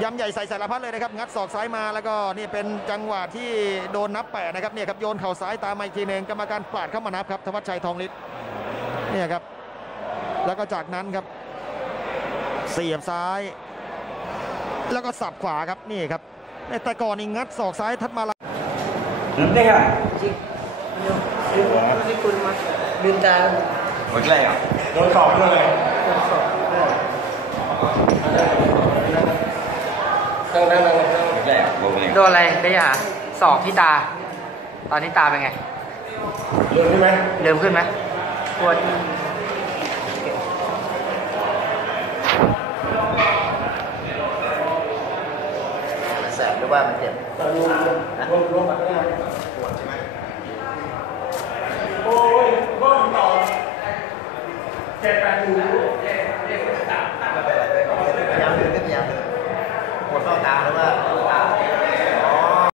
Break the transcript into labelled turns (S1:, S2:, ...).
S1: ยำใหญ่ใส่สารพัดเลยนะครับงัดศอกซ้ายมาแล้วก็นี่เป็นจังหวะที่โดนนับ8นะครับเนี่ยครับโยนเข่าซ้ายตามมาอีกทีนึงกรรมการปาดเข้ามานับครับธวัชชัยทองฤทธิ์เนี่ยครับแล้วก็จากนั้นครับเสียบซ้ายแล้วก็สับขวาครับนี่ครับแต่ก่อนนี่งัดศอกซ้ายทัดมาละ
S2: นี่ครับ
S3: ที่คุณมาลืมตา
S2: หมดเลยอ่ะโดนสอบเลย
S3: โดนอะไรได้ยาสอบที่ตาตอนนี้ตาเป็นไง
S2: เริ่มขึ้นไหม
S3: เริ่มขึ้นไหมปวดแสบหรือว่ามันเจ็บรวมกันได้ปวดใช่ไหมโอ้ยก้นต่อ7-8 หู